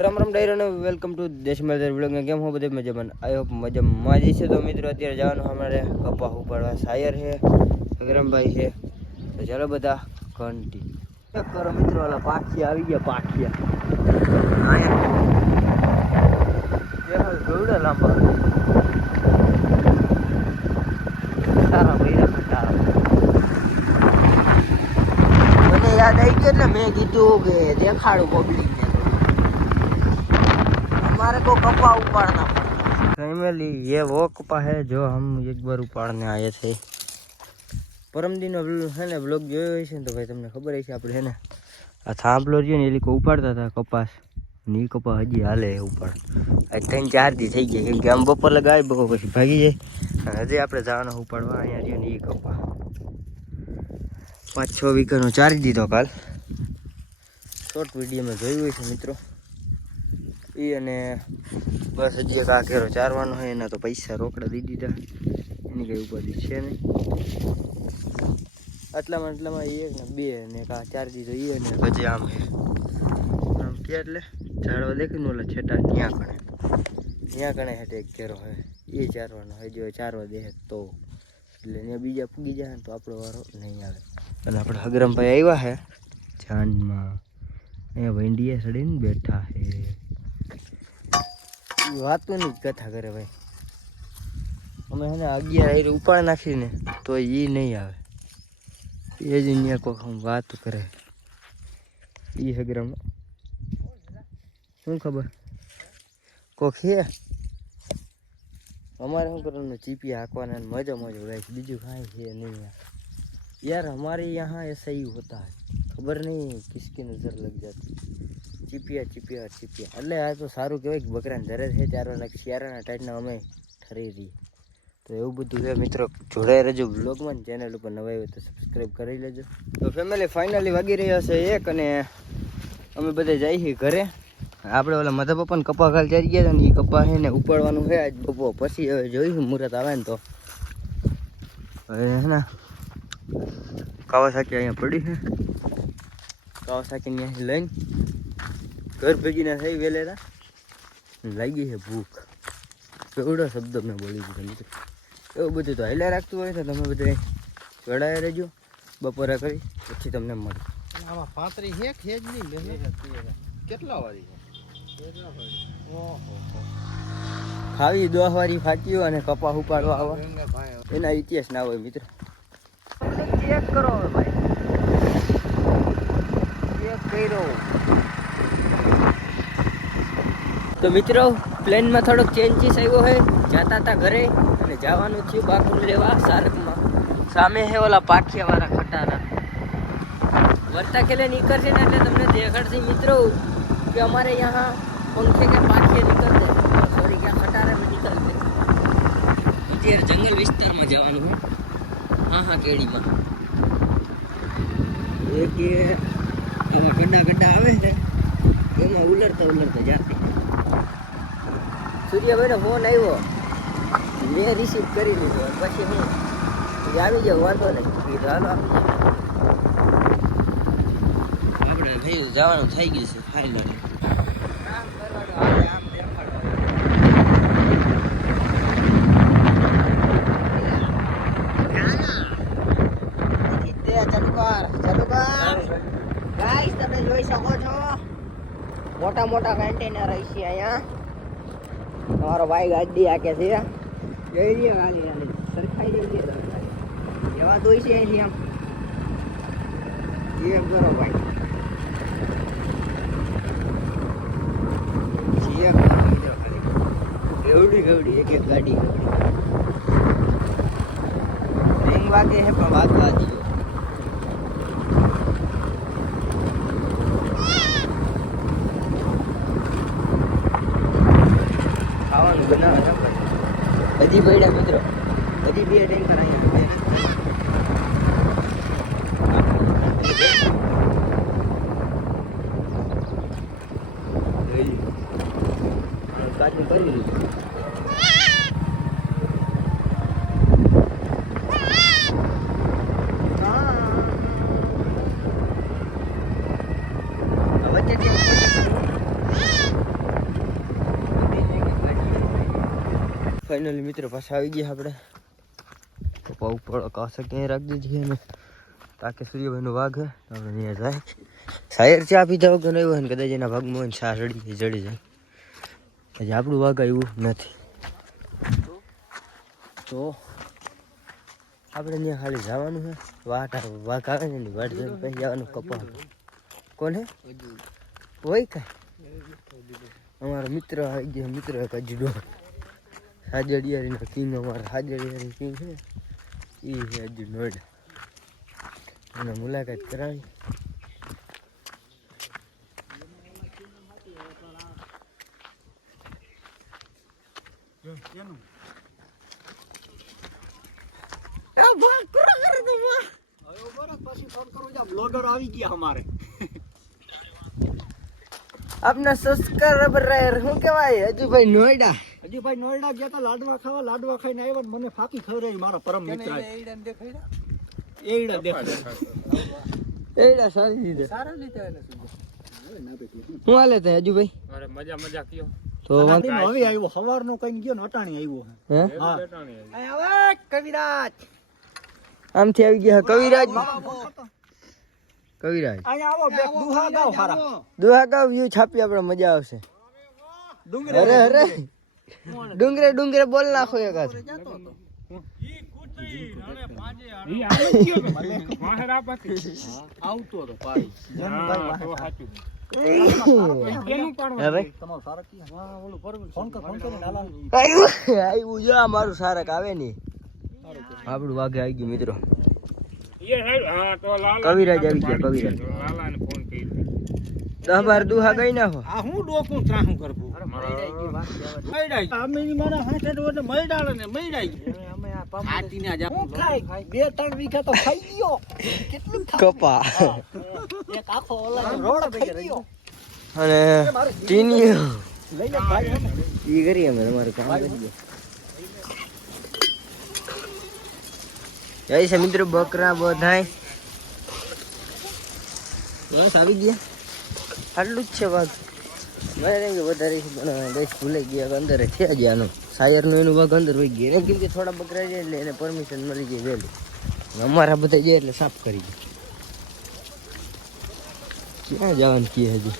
રામ રામ ડાયરો ને welcome to દેશમાં વ્લોગ કેમ હો બધે મજામાં આઈ હોપ મજામાં જ છે. તો મિત્રો અત્યારે જવાનું અમારે કપા ઉપાડવા શાયર છે વિક્રમભાઈ છે. તો ચાલો બધા કન્ટિન્યુ કરો મિત્રો. ઓલા પાખિયા આવી ગયા પાખિયા અહીંયા ગૌડા લાંબા સારા ભાઈ ખટારા. મને યાદ આવી ગયું એટલે મેં કીધું કે દેખાડું પબ્લિક हमारे को कपा उपाड़ना पड़ता है. फैमिली ये वो कपा है जो हम एक बार उपाड़ने आए थे. परम दिन है ने ब्लॉग જોયો હશે ને તો ભાઈ તમને ખબર હશે આપણે છે ને આ થાંભલો રહ્યો ને એ લોકો ઉપાડતા હતા કપાસ ને એ કપા હજી હાલે ઉપાડ. આ 3-4 દી થઈ ગયા કેમ કે આમ બપોર લગાવી બપોર પછી ભાગી જાય. હજી આપણે જવાનો ઉપાડવા અહીંયા રહ્યો ને એ કપા 5-6 વીઘાનો ચારી દીધો કાલ. શોર્ટ વિડીયોમાં જોયું હશે મિત્રો. એ અને બસ હજી એક આ ઘેરો ચારવાનો હોય એના તો પૈસા રોકડા દઈ દીધા. એની કંઈ ઉપાધિ છે નહીં. આટલામાં એક ને બે ને એક આ ચાર દીધો એ ને પછી આમ છે આમ કે એટલે ઝાડવા દેખી ને ઓલા છેટા ત્યાં કણે હેઠે એક ઘેરો હોય એ ચારવાનો હોય. જો ચારવા દે તો એટલે ત્યાં બીજા પૂગી જાય ને તો આપણો વારો નહીં આવે. અને આપણે હગરમભાઈ આવ્યા છે જાનમાં. અહીંયા ભેંડીએ સડીને બેઠા છે. વાતો ની કથા કરે ભાઈ. અમે છે ને 11 આયર ઉપાડ નાખીને તો એ નહીં આવે. એ જ અહીંયા કોક વાત કરે એ હગરમ શું ખબર કોક છે. અમારે શું કરવાનું ચીપિયા હાંકવાના મજા ગાય બીજું કાંઈ છે નહીં यार. हमारे यहाँ ऐसा ही होता है. खबर नहीं किसकी नज़र लग जाती. ચીપિયા એટલે આ તો સારું કહેવાય કે બકરાને ધરે છે ચારવાના શિયાળાના ટાઈટના અમે ઠરી રહીએ. તો એવું બધું છે મિત્રો. જોડાઈ રહેજો બ્લોગમાં. ચેનલ ઉપર નવા આવ્યો તો સબસ્ક્રાઈબ કરી લેજો. તો ફેમિલી ફાઇનલી વાગી રહ્યા છે 1 અને અમે બધા જઈએ છીએ ઘરે. આપણે ઓલા મધા પપ્પાને કપા કાલ ચારી ગયા હતા ને એ કપા છે ને ઉપાડવાનું છે આજ બપોર પછી. હવે જોઈશું મુહૂર્ત આવે ને તો. હવે હે ને કાવાસાકી અહીંયા પડી છે. કાવાસાકી ત્યાંથી લઈને ઘર ભેગી ના થઈ વેલેરા લાગી છે ભૂખ. એવડો શબ્દ મેં બોલી દીધો મિત્રો. એવું બધું તો હાલ્યા રાખતું હોય તો તમે બધા જોડાયા રહેજો. બપોરા કરી પછી તમને મળે. આમાં 35 છે જ નહીં. કેટલા વાળી ખાવી 10 વાળી ફાટીઓ અને કપા ઉપાડવા આવા એના ઇતિહાસ ના હોય મિત્રો. ચેક કરો હવે ભાઈ. ચેક કર્યો તો મિત્રો પ્લેનમાં થોડોક ચેન્જીસ આવ્યો છે. જતા હતા ઘરે અને જવાનું થયું બાકુલ લેવા સારકમાં. સામે છે ઓલા પાખિયાવાળા ખટારા. વર્તા ખેલે નીકળશે ને એટલે તમને દેખાડશે મિત્રો કે અમારે यहाँ पंखे के पाखिया निकलते सॉरी क्या खटारा में निकलते. અત્યારે જંગલ વિસ્તારમાં જવાનું હોય. હા કેડીમાં એક ગड्ढा આવે છે એમાં ઉલરતા જાતે. સૂર્યભાઈનો ફોન આવ્યો મેં રિસીવ કરી લીધો પછી હું આવી જાઉં વાંધો નહીં. હાલો આપણે ભાઈ જવાનું થઈ ગયું છે ફાઇનલ. તમે જોઈ શકો છો મોટા મોટા કન્ટેનર રહી છે અહીંયા. તમારો ભાઈ ગાડી આકે છે જોઈ લ્યો ગાડી સરખાઈ જઈએ એવા દોઈ છે અહીંથી આમ ચેક કરો ભાઈ. ચેક ગવડી એક ગાડી रिंग वागे है पर वागवा दियो. ખાવાનું બનાવે બધી પૈડા મિત્રો બધી 2 ટેન્કર અહીંયા કાચું કરી લીધું. વચ્ચે ફાઇનલી મિત્રો પાછા આવી ગયા આપણે કપા ઉપર કાંસા ક્યાંય રાખી દીધી અને તાકે સૂર્યભાઈનો વાઘ હે આપણે અહીંયા જાય શાયર ચા પીધા વગર નહીં હોય ને કદાચ એના ભાગમાં હોય ને ચા જડી જાય હજી આપણું વાઘ આવ્યું નથી તો આપણે ત્યાં ખાલી જવાનું છે વાઘ આવે ને એની વાટ જોઈને પછી જવાનું કપા કોને હોય કાંઈ અમારો મિત્ર આવી ગયો મિત્ર એક અજડો હાજડિયારીનો કિંગ અમારો હાજડિયારી કિંગ છે એ છે અજુ નોયડા એને મુલાકાત કરાવી આપના સબસ્ક્રાઇબર શું કહેવાય અજુભાઈ નોયડા ગયા તા લાડવા ખાઈને આવ્યા ને મને ફાકી ખવડાવી મારા પરમ મિત્ર એડા સારી રીતે હું હાલે તે અજુભાઈ અરે મજા કયો તો હવે આવ્યો સવારનો કઈ ગયો ને અટાણી આવ્યો હે હા આવે કવિરાજ આમથી આવી ગયા કવિરાજ અહીંયા આવો બે દુહા ગાવ હારા દુહા ગાવ વ્યૂ છાપી આપણે મજા આવશે અરે ડુંગરે બોલ નાખો એક હાથ આવતો તો પાડી આવ્યું જો મારું સારક આવે ને આપણું વાઘે આવી ગયું મિત્રો કવિરાજ આવી ગયા કવિરાજ 10-12 દુહા ગઈ નાખો આ હું ડોકું ત્રાહું કરવું મૈડાઈ આમેની મારા હાથે તો મૈડાળ ને મૈડાઈ અમે આ પાટીને જા હું ખાઈ 2-3 વીઘા તો ખાઈ ગયો કેટલું કપા એક આખો ઓલા રોડ થઈ ગયો અને ટીનિયો લઈને ભાઈ ઈ કરી અમે તમારું કામ કરી દો જય છે મિત્રો બકરા બધાય બસ આવી ગયા આટલું જ છે વાઘ મારે વધારે પણ બસ ભૂલાઈ ગયા અંદર થયા ગયા આનું શાયરનું એનું વાઘ અંદર વહી ગયા કેમ કે થોડા બકરા છે એટલે એને પરમિશન મળી ગઈ વહેલી અમારા બધા જાય એટલે સાફ કરી ગયા ક્યાં જવાનું કે હજી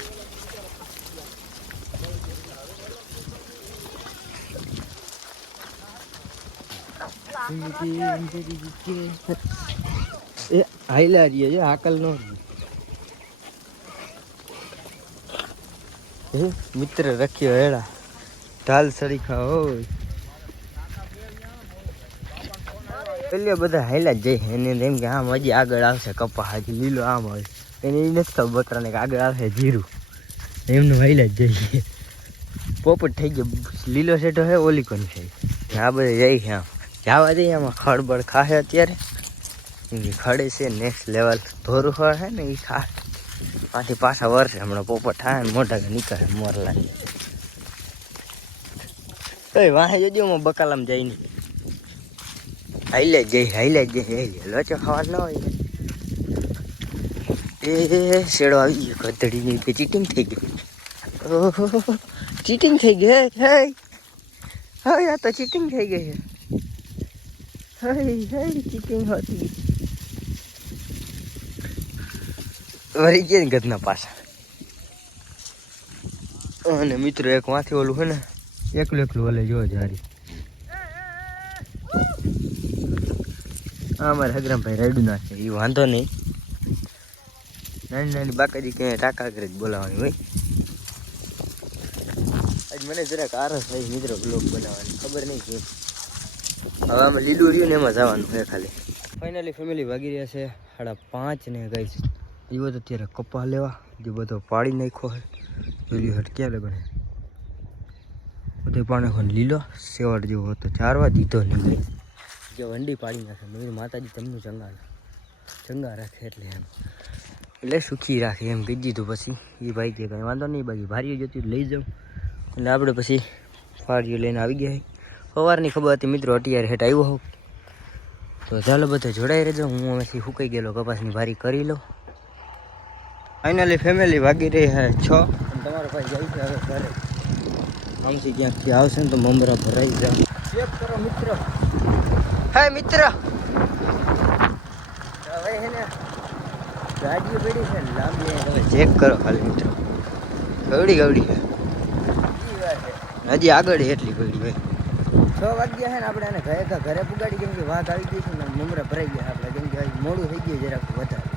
એ હાઈલા રહીએ છે હાકલ નો મિત્ર રખ્યો હેડા ઢાલ સડી ખાઓ પેલે બધા હાઈલા જ જાય એને એમ કે આમ હજી આગળ આવશે કપા હજી લીલો આમ આવે એને એ નથી ખબર બકરાને કે આગળ આવશે જીરું એમનું હાઈલા જ જઈએ પોપટ થઈ ગયો લીલો સેટો હે ઓલી કોની છે આ બધા જાય છે આમ જવા દઈએ આમાં ખડબડ ખાશે અત્યારે ખડે છે નેક્સ્ટ લેવલ ધોરું ખડ છે ને એ ખા પાછી પાછા વર્ષે હમણાં પોપટ થાય ને મોટા નીકળે મોરલા વાહે જજો હું બકાલામ જઈને હાઈલે જ જઈ લોચો ખાવા ના હોય એ શેડો આવી ગયો ગધડીની કે ચીટિંગ થઈ ગઈ ઓહો ચીટિંગ થઈ ગઈ હે આ તો ચીટિંગ થઈ ગઈ છે ચીટિંગ હોતી વળી ગયા ને ગધના પાછા અને મિત્રો એક વાંથી ઓલું છે ને એકલું ઓલે જો જારી હા મારે હગરામભાઈ રેડું નાખે એ વાંધો નહીં નાની બાકાજી ક્યાંય ટાકા કરે જ બોલાવવાની હોય આજ મને જરાક આરસ થાય મિત્રો બ્લોગ બનાવવાની ખબર નહીં કેમ હવે આમાં લીલું રહ્યું ને એમાં જવાનું છે ખાલી ફાઇનલી ફેમિલી વાગી રહ્યા છે 5:30 ને ગઈ એવો તો અત્યારે કપા લેવા જે બધો પાડી નાખ્યો છે જોઈ હટ ક્યાં લગણે બધો પાણી લીલો સેવડ જેવો હતો ચારવા દીધો નહીં ગઈ જે વંડી પાડી નાખે મેં માતાજી તમને ચંગા રાખે એટલે એમ એટલે સુખી રાખે એમ કહી દીધું પછી એ ભાઈ કે કંઈ વાંધો નહીં બાકી ભારીઓ જતી લઈ જાઉં એટલે આપણે પછી ફાળીઓ લઈને આવી ગયા સવારની ખબર હતી મિત્રો અત્યારે હેઠ આવ્યો હોઉં તો ચાલો બધા જોડાઈ રહેજો હું અહીંથી સુકાઈ ગયેલો કપાસની ભારી કરી લો ફાઇનલી ફેમિલી વાગી રહી છે 6 અને તમારો ભાઈ જાય છે હવે ઘરે આમથી ક્યાંકથી આવશે ને તો મમરા ભરાઈ જાય ચેક કરો મિત્ર. હે મિત્ર, હવે હે ને ગાડીઓ પડી છે લાંબી, તમે ચેક કરો ખાલી મિત્ર. ગવડી ગવડી છે હજી આગળ એટલી પડી ભાઈ. 6 વાગ્યા છે ને આપણે એને ઘરે પુગાડી, કેમ કે વાઘ આવી ગઈ છે ને મમરા ભરાઈ ગયા આપણે, કેમ કે મોડું થઈ ગયું જરાક વધારે.